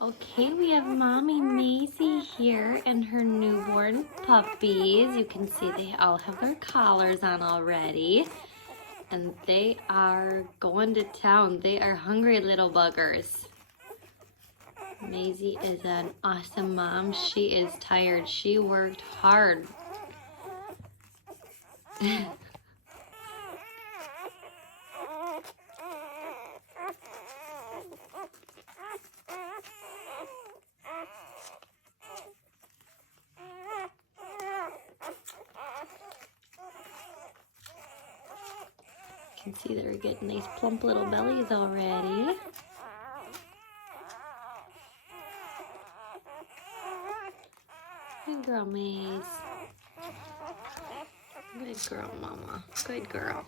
Okay, we have Mommy Mayzie here and her newborn puppies. You can see they all have their collars on already. And they are going to town. They are hungry little buggers. Mayzie is an awesome mom. She is tired. She worked hard. You can see they're getting these plump little bellies already. Good girl, Mayzie. Good girl, Mama. Good girl.